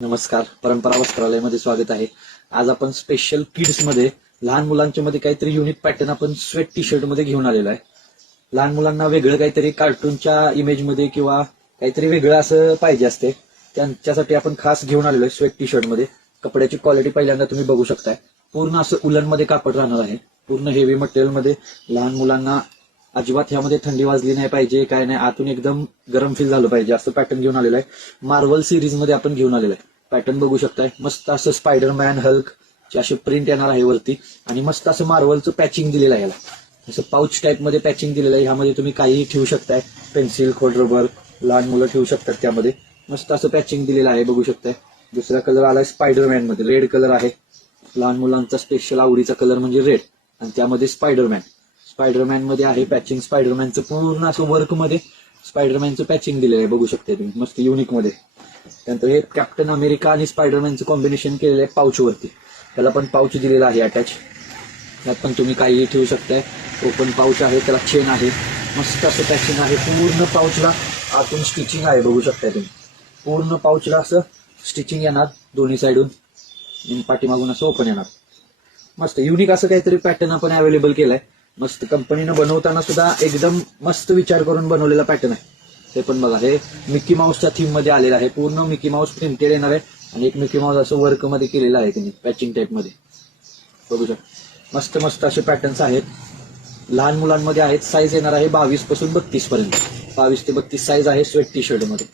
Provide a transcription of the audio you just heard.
नमस्कार, परंपरा वस्त्रालयमध्ये स्वागत आहे. आज आपण स्पेशल किड्स मध्ये लहान मुलांच्या मध्ये काहीतरी युनिक पॅटर्न आपण स्वेट टी शर्ट मध्ये घेऊन आलेलो आहे. लहान मुलांना वेगळं काहीतरी कार्टूनच्या इमेज मध्ये किंवा काहीतरी वेगळं असं पाहिजे असते, त्यांच्यासाठी आपण खास घेऊन आलेलो आहे स्वेट टी शर्ट मध्ये. कपड्याची क्वालिटी पहिल्यांदा तुम्ही बघू शकताय. पूर्ण असं उलन मध्ये कापड राहणार आहे, पूर्ण हेवी मटेरियल मध्ये. लहान मुलांना अजिबात ह्यामध्ये थंडी वाजली नाही पाहिजे, काय नाही, आतून एकदम गरम फील झालं पाहिजे असं पॅटर्न घेऊन आलेलं आहे. मार्वल सिरीज मध्ये आपण घेऊन आलेलं आहे. पॅटर्न बघू शकताय, मस्त असं स्पायडरमॅन, हल्क चे असे प्रिंट येणार आहे वरती, आणि मस्त असं मार्वलचं पॅचिंग दिलेलं आहे. याला असं पाऊच टाईप मध्ये पॅचिंग दिलेलं आहे. ह्यामध्ये तुम्ही काहीही ठेवू शकताय, पेन्सिल, खोड रबर, लहान मुलं ठेवू शकतात त्यामध्ये. मस्त असं पॅचिंग दिलेलं आहे, बघू शकताय. दुसरा कलर आलाय स्पायडरमॅन मध्ये, रेड कलर आहे. लहान मुलांचा स्पेशल आवडीचा कलर म्हणजे रेड, आणि त्यामध्ये स्पायडरमॅन मध्ये आहे पॅचिंग. स्पायडरमॅनचं पूर्ण असं वर्क मध्ये स्पायडरमॅनचं पॅचिंग दिलेलं आहे, बघू शकता तुम्ही, मस्त युनिक मध्ये. त्यानंतर हे कॅप्टन अमेरिका आणि स्पायडरमॅनचं कॉम्बिनेशन केलेलं आहे पाऊच वरती. त्याला पण पाऊच दिलेला आहे अटॅच. त्यात पण तुम्ही काहीही ठेवू शकताय. ओपन पाऊच आहे, त्याला चेन आहे, मस्त असं पॅचिंग आहे. पूर्ण पाऊचला आतून स्टिचिंग आहे, बघू शकताय तुम्ही. पूर्ण पाऊचला असं स्टिचिंग येणार दोन्ही साईडून, पाठीमागून असं ओपन येणार. मस्त युनिक असं काहीतरी पॅटर्न आपण अवेलेबल केलाय. मस्त कंपनीनं बनवताना सुद्धा एकदम मस्त विचार करून बनवलेला पॅटर्न आहे. ते पण बघा, हे मिकी माऊसच्या थीम मध्ये आलेलं आहे. पूर्ण मिकी माऊस प्रिंटेड येणार आहे, आणि एक मिकी माऊस असं वर्क मध्ये केलेलं आहे त्यांनी पॅचिंग टाईप मध्ये, बघू शकता. मस्त मस्त असे पॅटर्न्स आहेत, लहान मुलांमध्ये आहेत. साईज येणार आहे 22 पासून 32 पर्यंत. 22 ते 32 साईज आहे स्वेट टी शर्ट मध्ये.